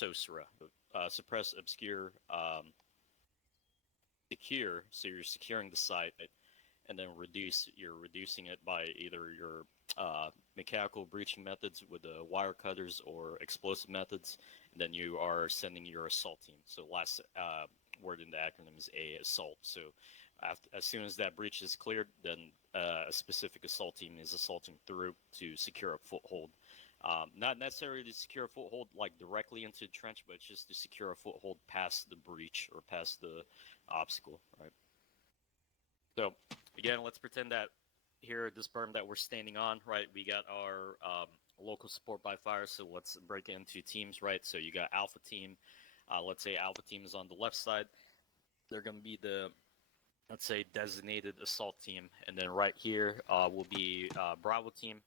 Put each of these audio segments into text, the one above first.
SOSRA, suppress, obscure, secure. So you're securing the site, and then reduce. You're reducing it by either your mechanical breaching methods with the wire cutters or explosive methods, and then you are sending your assault team. So last word in the acronym is assault. So as soon as that breach is cleared, then a specific assault team is assaulting through to secure a foothold. Not necessarily to secure a foothold like directly into the trench, but just to secure a foothold past the breach or past the obstacle, right? So again, let's pretend that here at this berm that we're standing on, right, we got our local support by fire. So let's break it into teams, right? So you got Alpha Team. Let's say Alpha Team is on the left side. They're going to be the, let's say, designated assault team. And then right here will be Bravo Team.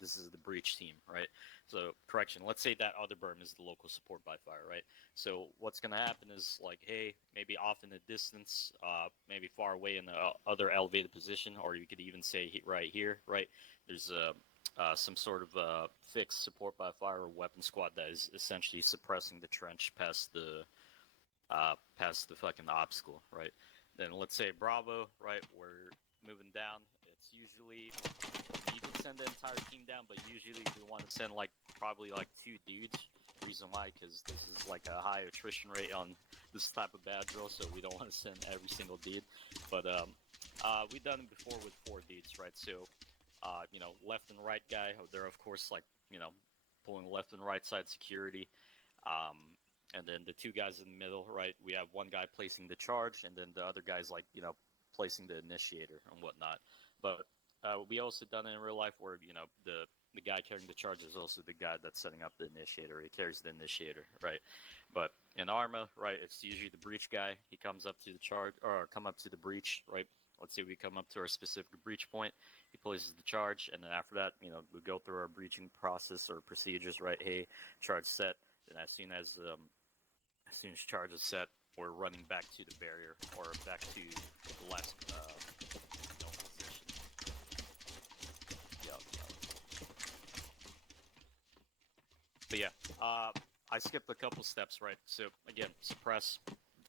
This is the breach team, right? So, correction, let's say that other berm is the local support by fire, right? So, what's going to happen is like, hey, maybe off in the distance, maybe far away in the other elevated position, or you could even say right here, right? There's some sort of fixed support by fire or weapon squad that is essentially suppressing the trench past the fucking obstacle, right? Then let's say Bravo, right? We're moving down. It's usually you can send the entire team down, but usually we want to send like probably like 2 dudes. Reason why, because this is like a high attrition rate on this type of bad drill, so we don't want to send every single dude. But we've done it before with 4 dudes, right? So left and right guy, they're of course like pulling left and right side security. Um, and then the 2 guys in the middle, right? We have one guy placing the charge, and then the other guy's like placing the initiator and whatnot. But we also done it in real life where the guy carrying the charge is also the guy that's setting up the initiator. He carries the initiator, right? But in Arma, right, it's usually the breach guy. He comes up to the charge or come up to the breach, right? Let's say we come up to our specific breach point. He places the charge, and then after that, we go through our breaching process or procedures, right? Hey, charge set. Then as soon as charge is set, we're running back to the barrier or back to the last position. Yup, yup. But yeah, I skipped a couple steps, right? So again, suppress,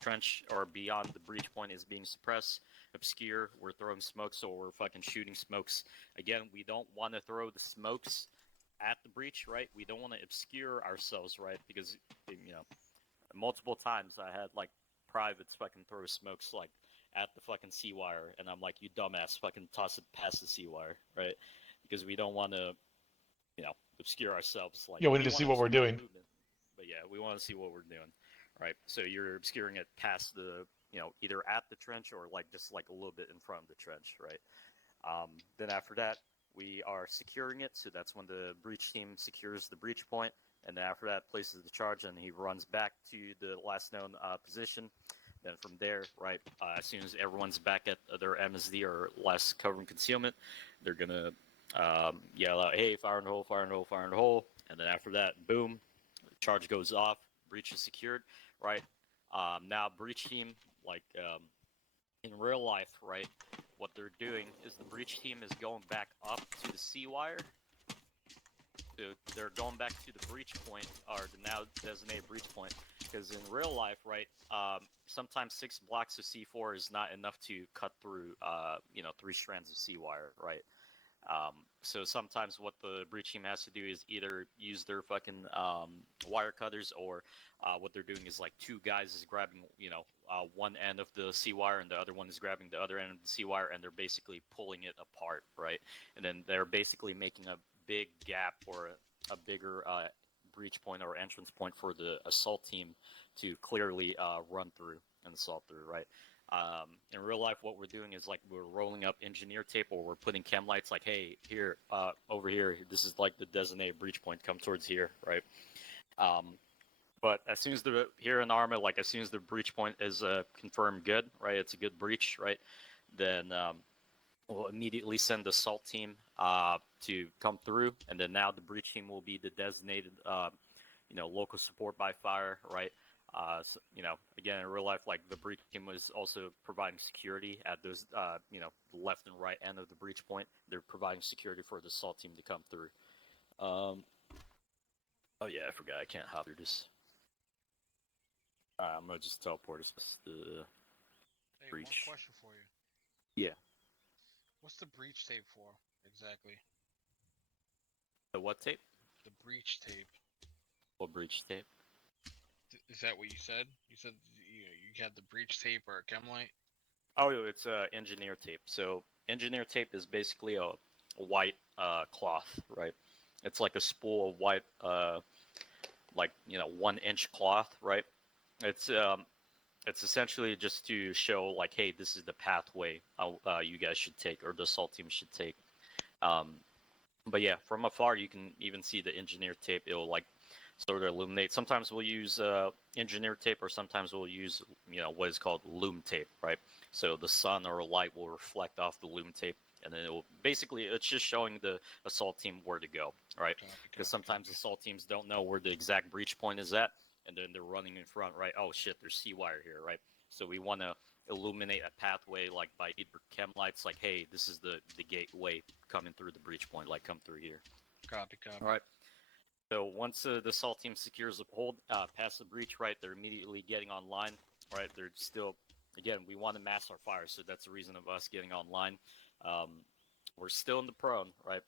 trench or beyond the breach point is being suppressed. Obscure, we're throwing smokes or we're fucking shooting smokes. Again, we don't want to throw the smokes at the breach, right? We don't want to obscure ourselves, right? Because multiple times I had like privates fucking throw smokes like at the fucking C wire, and I'm like, you dumbass, fucking toss it past the C wire, right? Because we don't want to, obscure ourselves. Like Yeah, we need we to want see to what we're obscure the doing. movement, but yeah, we want to see what we're doing, right? So you're obscuring it past the, either at the trench or like just like a little bit in front of the trench, right? Then after that, we are securing it. So that's when the breach team secures the breach point, and then after that, places the charge, and he runs back to the last known position. Then from there, right, as soon as everyone's back at their MSD or last cover and concealment, they're gonna yell out, "Hey, fire in the hole, fire in the hole, fire in the hole!" And then after that, boom, charge goes off, breach is secured, right? Now breach team, like in real life, right? What they're doing is the breach team is going back up to the C wire. So they're going back to the breach point, or the now designated breach point, because in real life, right, sometimes 6 blocks of C4 is not enough to cut through, 3 strands of C wire, right? So sometimes what the breach team has to do is either use their fucking wire cutters, or what they're doing is like 2 guys is grabbing, one end of the C wire and the other one is grabbing the other end of the C wire, and they're basically pulling it apart, right? And then they're basically making a big gap or a bigger breach point or entrance point for the assault team to clearly run through and assault through, right? In real life, what we're doing is like we're rolling up engineer tape, or we're putting chem lights like, hey, here, over here, this is like the designated breach point, come towards here, right? Um, but as soon as here in Arma, like as soon as the breach point is confirmed good, right, it's a good breach, right, then we'll immediately send the assault team to come through, and then now the breach team will be the designated, local support by fire, right? So, again, in real life, like the breach team was also providing security at those, the left and right end of the breach point. They're providing security for the assault team to come through. Um, oh yeah, I forgot I can't hop through this. I'm gonna just teleport us to the Hey, breach. one question for you. Yeah. What's the breach tape for exactly? The what tape? The breach tape. What breach tape? Is that what you said? You said you had the breach tape or a chemlite? Oh, it's engineer tape. So engineer tape is basically a white cloth, right? It's like a spool of white, like 1 inch cloth, right? It's um, it's essentially just to show like, hey, this is the pathway you guys should take, or the assault team should take. Um, but yeah, from afar you can even see the engineer tape. It'll like sort of illuminate. Sometimes we'll use engineer tape, or sometimes we'll use what is called loom tape, right? So the sun or light will reflect off the loom tape, and then it will basically it's just showing the assault team where to go, right? Copy, Because copy, sometimes copy. assault teams don't know where the exact breach point is at, and then they're running in front, right? Oh shit, there's sea wire here, right? So we want to illuminate a pathway like by either chem lights, like hey, this is the gateway coming through the breach point, like come through here. Copy, All copy. right. So once the assault team secures the hold, past the breach, right, they're immediately getting online, right? They're still, again, we want to mass our fire, so that's the reason of us getting online. Um, we're still in the prone, right?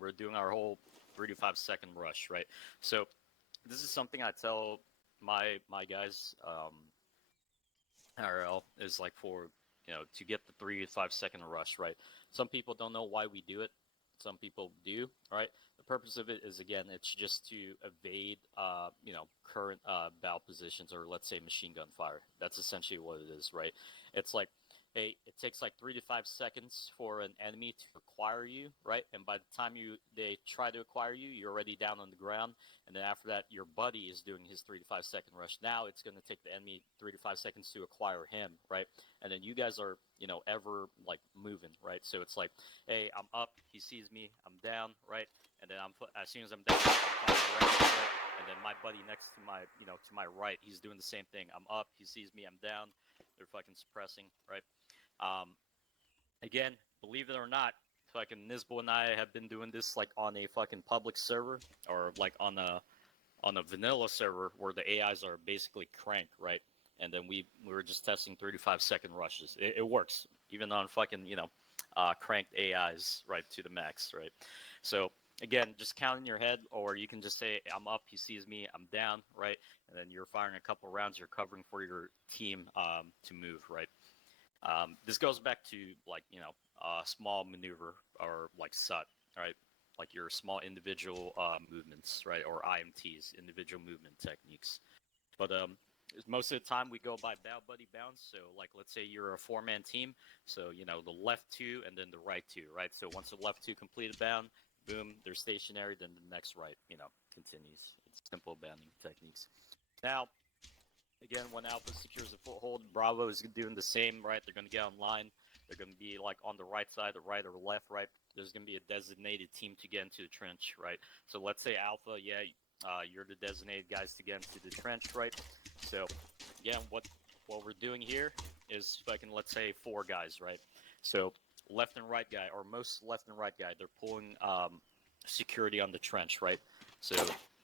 We're doing our whole 3 to 5 second rush, right? So this is something I tell my guys, IRL, is like for to get the 3 to 5 second rush, right? Some people don't know why we do it. Some people do, right? The purpose of it is again, it's just to evade, current battle positions, or let's say machine gun fire. That's essentially what it is, right? It's like, hey, it takes like 3 to 5 seconds for an enemy to acquire you, right? And by the time they try to acquire you, you're already down on the ground. And then after that, your buddy is doing his 3 to 5 second rush. Now it's going to take the enemy 3 to 5 seconds to acquire him, right? And then you guys are, ever like moving, right? So it's like, hey, I'm up, he sees me, I'm down, right? And then as soon as I'm down, I'm firing around, right? And then my buddy next to my, to my right, he's doing the same thing. I'm up, he sees me, I'm down. They're fucking suppressing, right? Um, Again, believe it or not, fucking Nisbo and I have been doing this like on a fucking public server, or like on a vanilla server where the AIs are basically cranked, right? And then we were just testing 3 to 5 second rushes. It works even on fucking cranked AIs, right, to the max, right? So again, just count in your head, or you can just say I'm up, he sees me, I'm down, right? And then you're firing a couple rounds, you're covering for your team to move, right? This goes back to like small maneuver, or like SUT, right? Like your small individual movements, right? Or IMTs, individual movement techniques. But most of the time we go by bow buddy bounds. So like let's say you're a 4-man team, so the left two and then the right two, right? So once the left two complete a bound, boom, they're stationary. Then the next right, continues. It's simple bounding techniques. Now again, when Alpha secures a foothold, Bravo is doing the same, right? They're going to get online. They're going to be like on the right side, the right or the left, right? There's going to be a designated team to get into the trench, right? So let's say Alpha, yeah, you're the designated guys to get into the trench, right? So again, what we're doing here is fucking, let's say 4 guys, right? So left and right guy, or most left and right guy, they're pulling security on the trench, right? So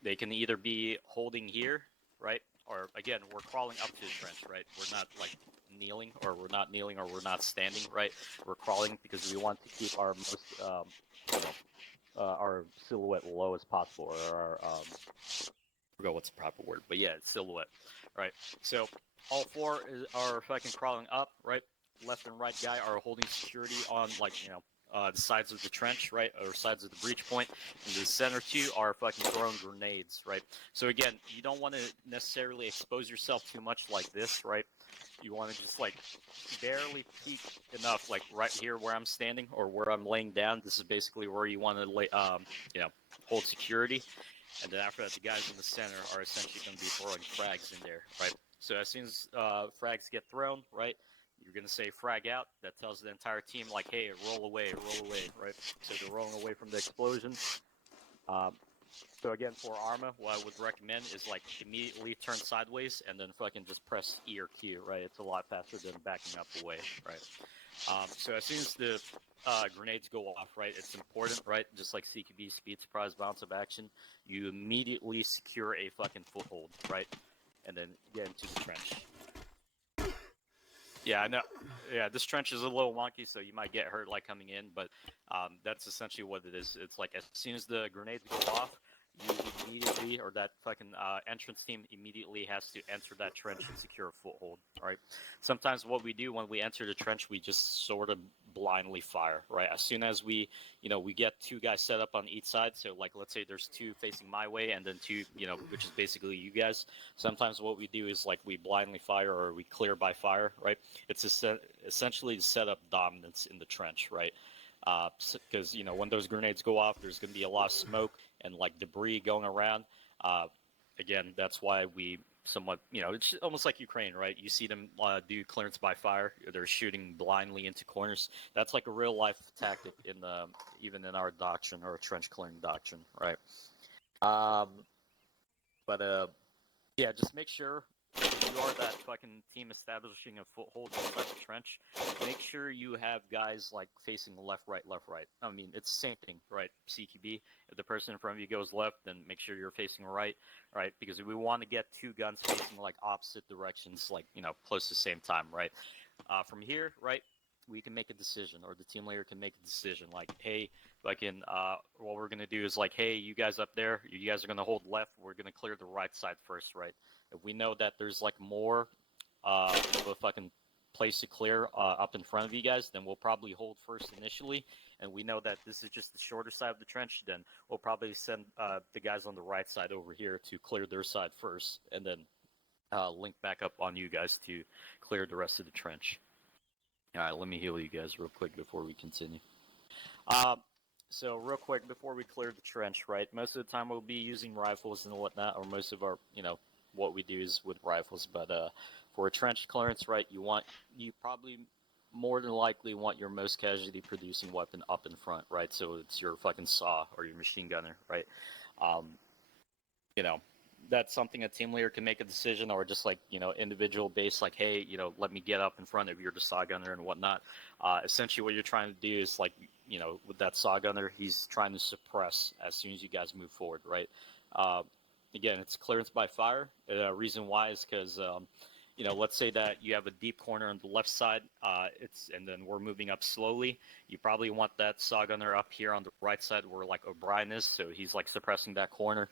they can either be holding here, right? Or again, we're crawling up to the trench, right? We're not like kneeling, or we're not kneeling, or we're not standing, right? We're crawling because we want to keep our most, you know, our silhouette low as possible, or our, I forgot what's the proper word, but yeah, it's silhouette, right? So all 4 are fucking crawling up, right? Left and right guy are holding security on like the sides of the trench, right, or sides of the breach point, and the center 2 are fucking throwing grenades, right? So again, you don't want to necessarily expose yourself too much like this, right? You want to just like barely peek enough, like right here where I'm standing or where I'm laying down. This is basically where you want to lay, hold security. And then after that, the guys in the center are essentially going to be throwing frags in there, right? So as soon as frags get thrown, right, you're going to say frag out. That tells the entire team, like, hey, roll away, right? So they're rolling away from the explosion. Um, so again, for Arma, what I would recommend is like immediately turn sideways and then fucking just press E or Q, right? It's a lot faster than backing up away, right? So as soon as the grenades go off, right, it's important, right? Just like CQB, speed, surprise, bounce of action, you immediately secure a fucking foothold, right? and then get into the trench. Yeah, I know. Yeah, this trench is a little wonky, so you might get hurt like coming in, but that's essentially what it is. It's like as soon as the grenades go off, you immediately, or that fucking entrance team immediately has to enter that trench and secure a foothold, right? Sometimes what we do when we enter the trench, we just sort of blindly fire, right? As soon as we get two guys set up on each side, so like let's say there's two facing my way and then two, which is basically you guys. Sometimes what we do is like we blindly fire or we clear by fire, right? It's essentially to set up dominance in the trench, right? Because when those grenades go off, there's going to be a lot of smoke and like debris going around. Again, that's why we somewhat, it's almost like Ukraine, right? You see them do clearance by fire. They're shooting blindly into corners. That's like a real life tactic in even in our doctrine or trench clearing doctrine, right? Yeah, just make sure if you are that fucking team establishing a foothold inside the trench, make sure you have guys like facing left, right, left, right. I mean, it's the same thing, right? CQB. If the person in front of you goes left, then make sure you're facing right, right? Because we want to get two guns facing like opposite directions, like close to the same time, right? From here, right, we can make a decision, or the team leader can make a decision, like, hey, what we're gonna do is like, hey, you guys up there, you guys are gonna hold left. We're gonna clear the right side first, right? If we know that there's like more of a fucking place to clear up in front of you guys, then we'll probably hold first initially. And we know that this is just the shorter side of the trench, then we'll probably send the guys on the right side over here to clear their side first, and then link back up on you guys to clear the rest of the trench. All right, let me heal you guys real quick before we continue. So real quick before we clear the trench, right? Most of the time we'll be using rifles and whatnot, or most of our, what we do is with rifles. But for a trench clearance, right, you probably more than likely want your most casualty producing weapon up in front, right? So it's your fucking saw or your machine gunner, right? That's something a team leader can make a decision, or just like individual base, like, hey, let me get up in front of your saw gunner and whatnot. Essentially what you're trying to do is like, with that saw gunner, he's trying to suppress as soon as you guys move forward, right? Again, it's clearance by fire. Reason why is because let's say that you have a deep corner on the left side, and then we're moving up slowly. You probably want that saw gunner up here on the right side where like O'Brien is, so he's like suppressing that corner,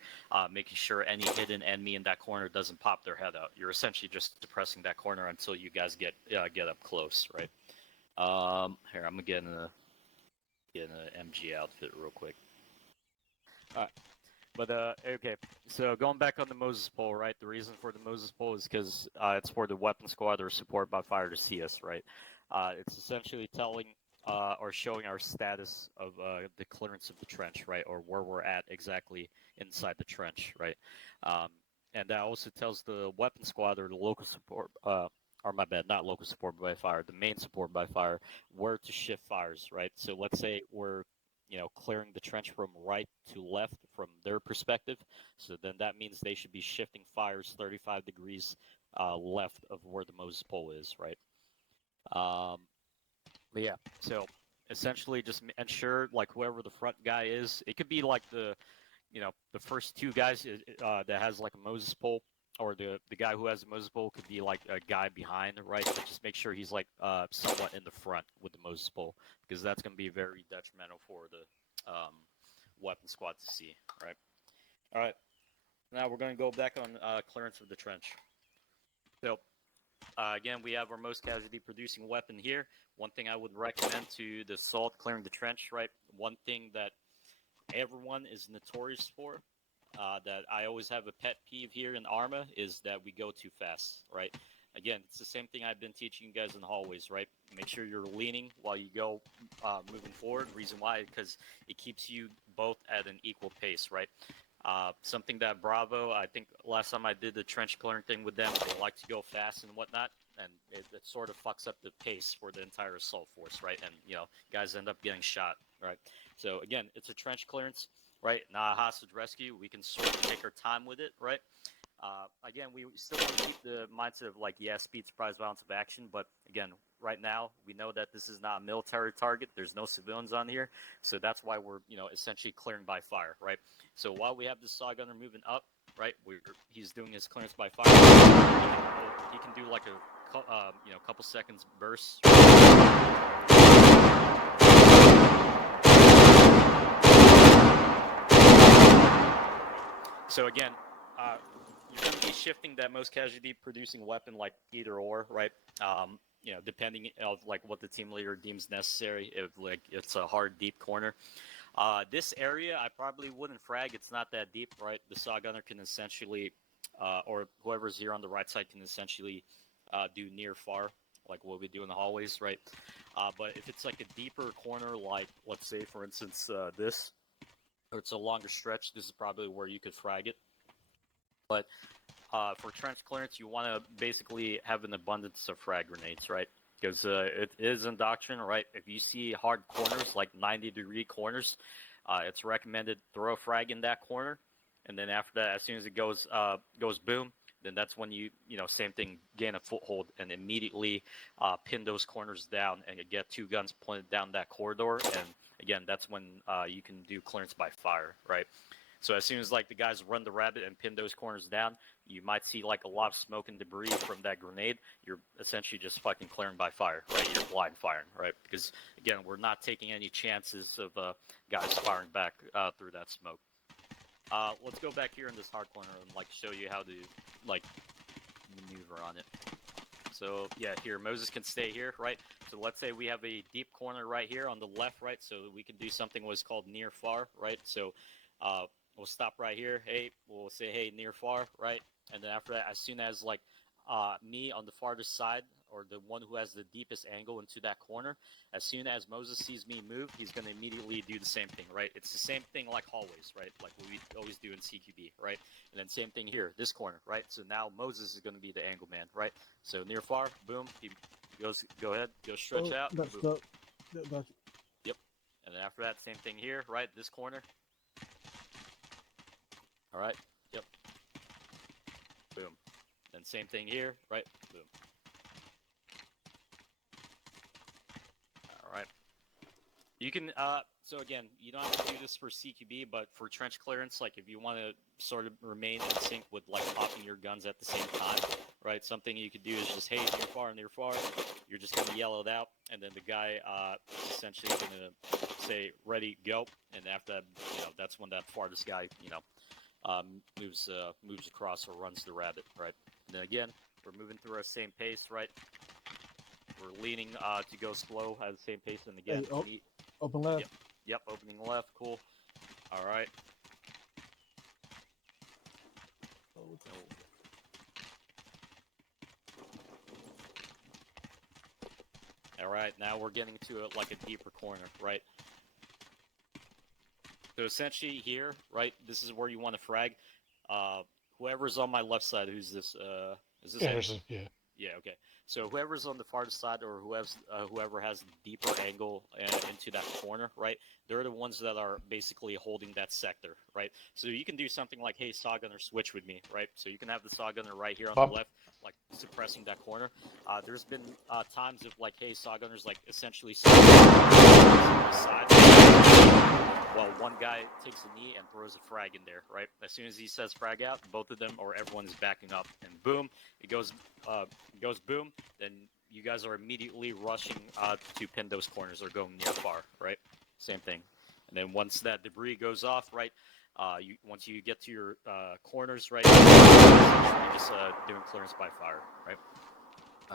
making sure any hidden enemy in that corner doesn't pop their head out. You're essentially just suppressing that corner until you guys get up close, right? Here, I'm gonna get an MG outfit real quick. All right. But okay, so going back on the Moses pole, right? The reason for the Moses pole is because it's for the weapon squad or support by fire to see us, right? It's essentially telling or showing our status of the clearance of the trench, right? Or where we're at exactly inside the trench, right? And that also tells the weapon squad or the local support, or my bad, not local support by fire, the main support by fire, where to shift fires, right? So let's say we're clearing the trench from right to left from their perspective. So then that means they should be shifting fires 35 degrees left of where the Moses pole is, right? But yeah, so essentially just ensure like whoever the front guy is, it could be like the first two guys that has like a Moses pole, or the guy who has the Moses pole could be like a guy behind, right? But just make sure he's like somewhat in the front with the Moses pole, because that's going to be very detrimental for the weapon squad to see, right? All right, now we're going to go back on clearance of the trench. So again, we have our most casualty producing weapon here. One thing I would recommend to the assault clearing the trench, right? One thing that everyone is notorious for, that I always have a pet peeve here in Arma, is that we go too fast, right? Again, it's the same thing I've been teaching you guys in the hallways, right? Make sure you're leaning while you go moving forward. Reason why, because it keeps you both at an equal pace, right? Something that Bravo, I think last time I did the trench clearing thing with them, they like to go fast and whatnot, and it sort of fucks up the pace for the entire assault force, right? And, guys end up getting shot, right? So, again, it's a trench clearance, right? Not a hostage rescue. We can sort of take our time with it, right? Again, we still want to keep the mindset of like, yeah, speed, surprise, violence of action, but again, right now. We know that this is not a military target. There's no civilians on here, so that's why we're essentially clearing by fire, right? So while we have this saw gunner moving up, right, he's doing his clearance by fire. He can do like a couple seconds burst. So again, you're going to be shifting that most casualty producing weapon like either or, right? Depending of like what the team leader deems necessary. If like it's a hard deep corner, this area I probably wouldn't frag. It's not that deep, right? The saw gunner can essentially, or whoever's here on the right side can essentially do near far, like what we do in the hallways, right? But if it's like a deeper corner, like let's say for instance this, or it's a longer stretch, this is probably where you could frag it. But for trench clearance, you want to basically have an abundance of frag grenades, right? Because it is in doctrine, right? If you see hard corners, like 90-degree corners, it's recommended throw a frag in that corner, and then after that, as soon as it goes boom, then that's when same thing, gain a foothold and immediately pin those corners down and get two guns pointed down that corridor. And again, that's when you can do clearance by fire, right? So as soon as like the guys run the rabbit and pin those corners down, you might see like a lot of smoke and debris from that grenade. You're essentially just fucking clearing by fire, right? You're blind firing, right? Because again, we're not taking any chances of guys firing back through that smoke. Let's go back here in this hard corner and like show you how to like maneuver on it. So yeah, here Moses can stay here, right? So let's say we have a deep corner right here on the left, right? So we can do something what's called near far, right? So we'll stop right here. Hey, we'll say hey near far, right? And then after that, as soon as like me on the farthest side, or the one who has the deepest angle into that corner, as soon as Moses sees me move, he's going to immediately do the same thing, right? It's the same thing like hallways, right? Like what we always do in CQB, right? And then same thing here, this corner, right? So now Moses is going to be the angle man, right? So near far, boom, he goes, go ahead, go stretch out. That's boom. that's Yep. And then after that, same thing here, right? This corner. All right. Yep. Boom. Then same thing here, right? Boom. All right. You can, so again, you don't have to do this for CQB, but for trench clearance, like if you want to sort of remain in sync with like popping your guns at the same time, right? Something you could do is just, hey, near far. You're just going to yell it out, and then the guy is essentially going to say, ready, go. And after that, that's when that farthest guy, moves across or runs the rabbit, right? And then again, we're moving through our same pace, right? We're leaning to go slow at the same pace, and again, open left. Yep, opening left, cool. All right. All right, now we're getting to like a deeper corner, right? So essentially here, right, this is where you want to frag. Whoever's on my left side, who's this? Is this Anderson? Yeah. Yeah, okay. So whoever's on the farthest side, or whoever has the deeper angle into that corner, right? They're the ones that are basically holding that sector, right? So you can do something like, hey, saw gunner, switch with me, right? So you can have the saw gunner right here on the left, like suppressing that corner. There's been times of like, hey, saw gunner's like essentially switching the side, while one guy takes a knee and throws a frag in there, right? As soon as he says frag out, both of them or everyone is backing up, and boom, it goes boom. Then you guys are immediately rushing to pin those corners or going near far, right? Same thing. And then once that debris goes off, right? Once you get to your corners, right? You're just doing clearance by fire, right?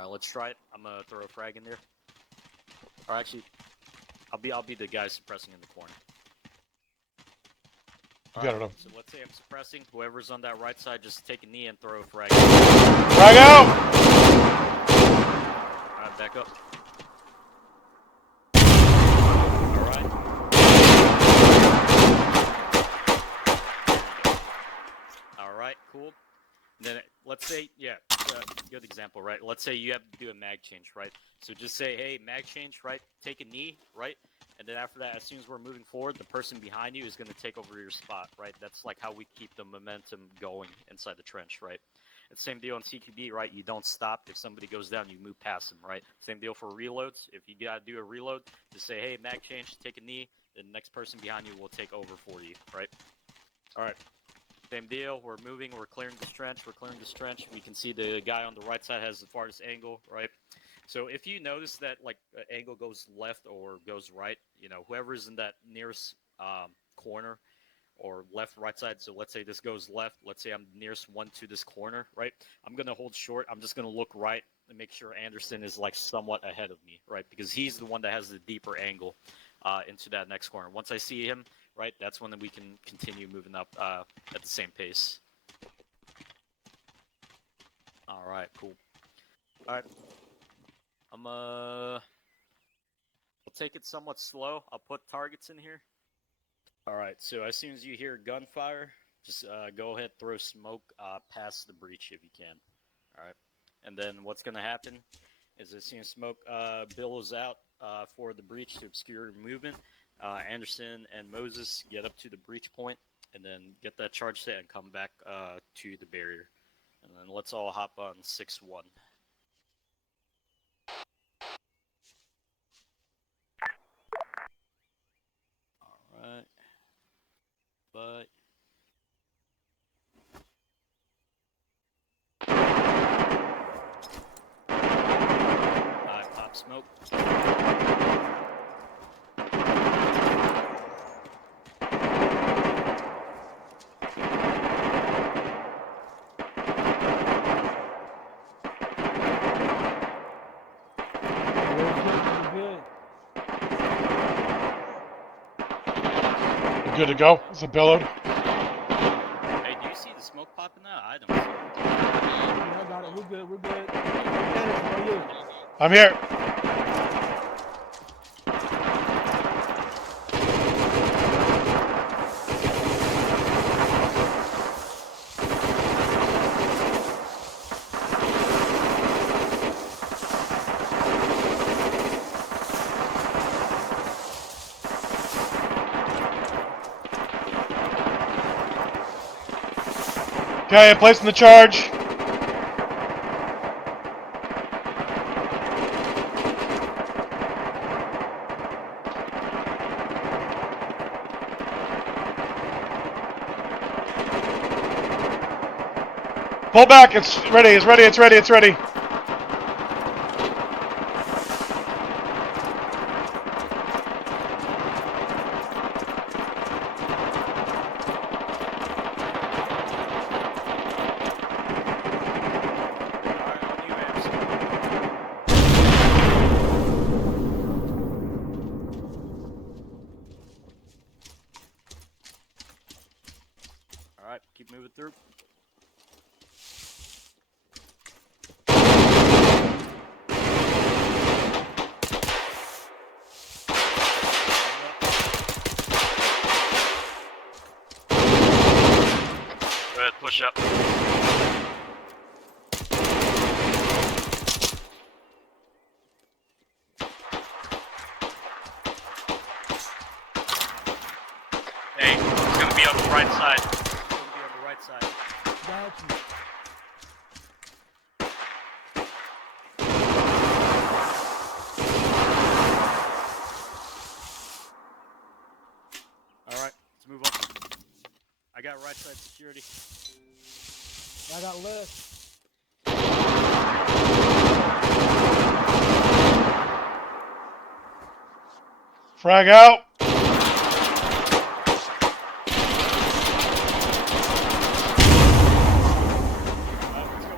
Let's try it. I'm gonna throw a frag in there. Or actually, I'll be the guy suppressing in the corner. You got it up. So let's say I'm suppressing. Whoever's on that right side, just take a knee and throw a frag. Frag out! Alright, back up. Alright. Alright, cool. And then let's say, good example, right? Let's say you have to do a mag change, right? So just say, hey, mag change, right? Take a knee, right? And then after that, as soon as we're moving forward, the person behind you is going to take over your spot, right? That's like how we keep the momentum going inside the trench, right? It's same deal on CQB, right? You don't stop. If somebody goes down, you move past them, right? Same deal for reloads. If you gotta do a reload, just say, hey, mag change, take a knee. The next person behind you will take over for you, right? All right. Same deal. We're moving. We're clearing this trench. We can see the guy on the right side has the farthest angle, right? So if you notice that like angle goes left or goes right, you know, whoever's in that nearest corner or left, right side. So let's say this goes left. Let's say I'm nearest one to this corner, right? I'm going to hold short. I'm just going to look right and make sure Anderson is like somewhat ahead of me, right? Because he's the one that has the deeper angle into that next corner. Once I see him, right, that's when we can continue moving up at the same pace. All right, cool. All right. I'll take it somewhat slow. I'll put targets in here. All right, so as soon as you hear gunfire, just go ahead, throw smoke past the breach if you can. All right, and then what's going to happen is as soon as smoke billows out for the breach to obscure movement, Anderson and Moses get up to the breach point and then get that charge set and come back to the barrier. And then let's all hop on 6-1. All right. But pop smoke. Good to go. Is it billowed? Hey, do you see the smoke popping out? I don't see it. Yeah, I got it. We're good. We're good. Anderson, how are you? I'm here. Okay, I'm placing the charge. Pull back. It's ready. It's ready. It's ready. It's ready. All right, keep moving through. Go ahead, push up. Hey, it's gonna be on the right side. It's gonna be on the right side. Got you. All right, let's move up. I got right side security. I got left. Frag out. Let's go.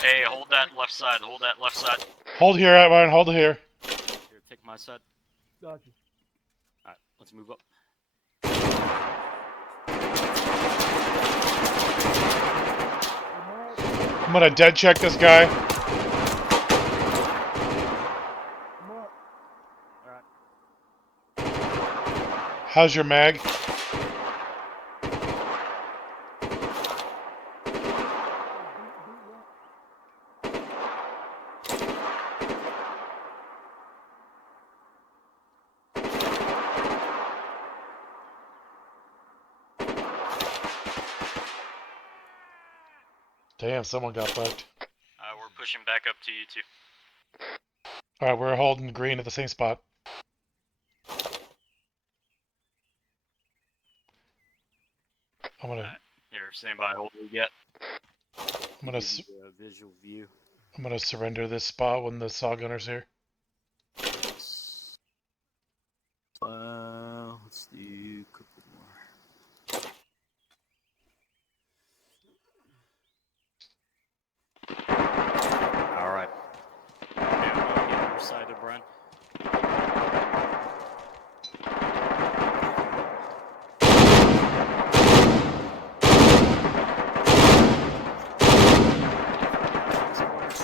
Hey, hold that left side. Hold that left side. Hold here, Ryan. Hold here. Here, take my side. Got you. All right, let's move up. I'm gonna dead check this guy. Mark. All right. How's your mag? Damn, someone got fucked. We're pushing back up to you too. All right, we're holding green at the same spot. I'm gonna, Here, stand by. Hold we get. I'm gonna, Give you a visual view. I'm gonna surrender this spot when the saw gunner's here. Let's do a couple more. All right. Okay, I'm gonna get your side of Brian. Go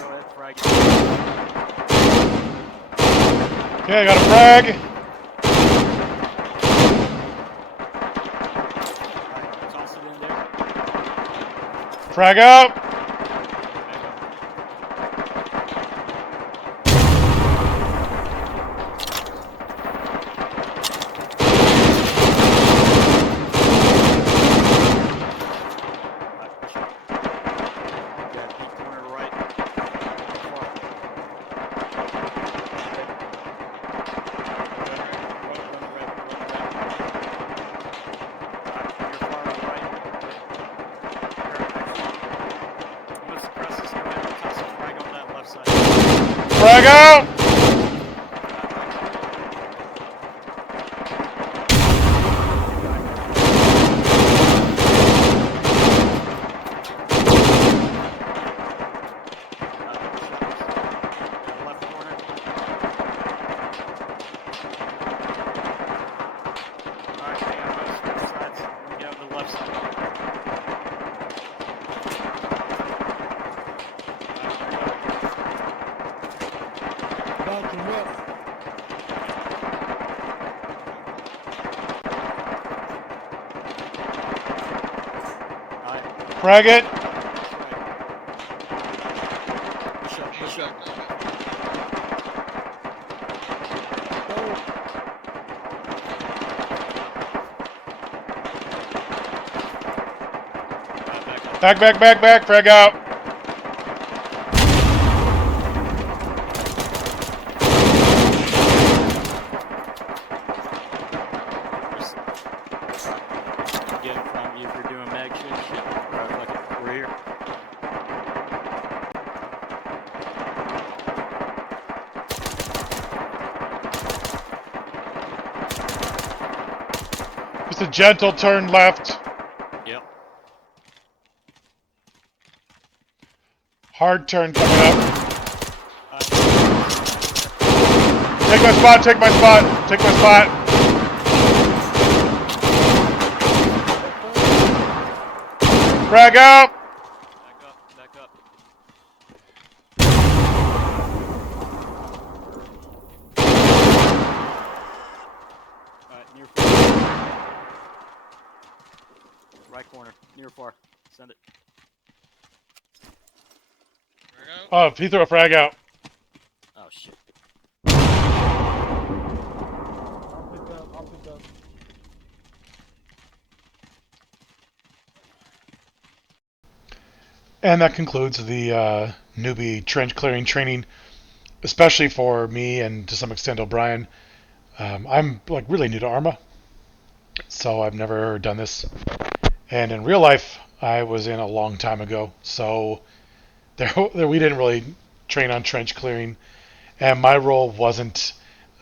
ahead, frag. Okay, I got a frag. Alright, toss it in there. Frag out. Frag out. Bouncing up. Frag it. Push up, He's push up. got grab Back. Frag out. Get in front of you if you're doing mag shit. Right, fuck it. We're here. Just a gentle turn left. Yep. Hard turn coming up. Alright. Take my spot. Take my spot. Take my spot. Frag out. Back up. Alright, near far. Right corner, near far. Send it. out. Oh, he threw a frag out. Oh shit. I'll pick up. And that concludes the newbie trench clearing training, especially for me and to some extent O'Brien. I'm like really new to Arma, so I've never done this. And in real life, I was in a long time ago, so we didn't really train on trench clearing, and my role wasn't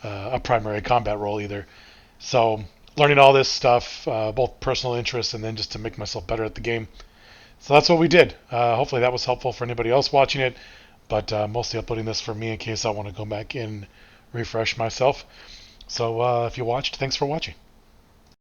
a primary combat role either. So learning all this stuff, both personal interests and then just to make myself better at the game. So that's what we did. Hopefully that was helpful for anybody else watching it, but mostly uploading this for me in case I want to go back and refresh myself. So if you watched, thanks for watching.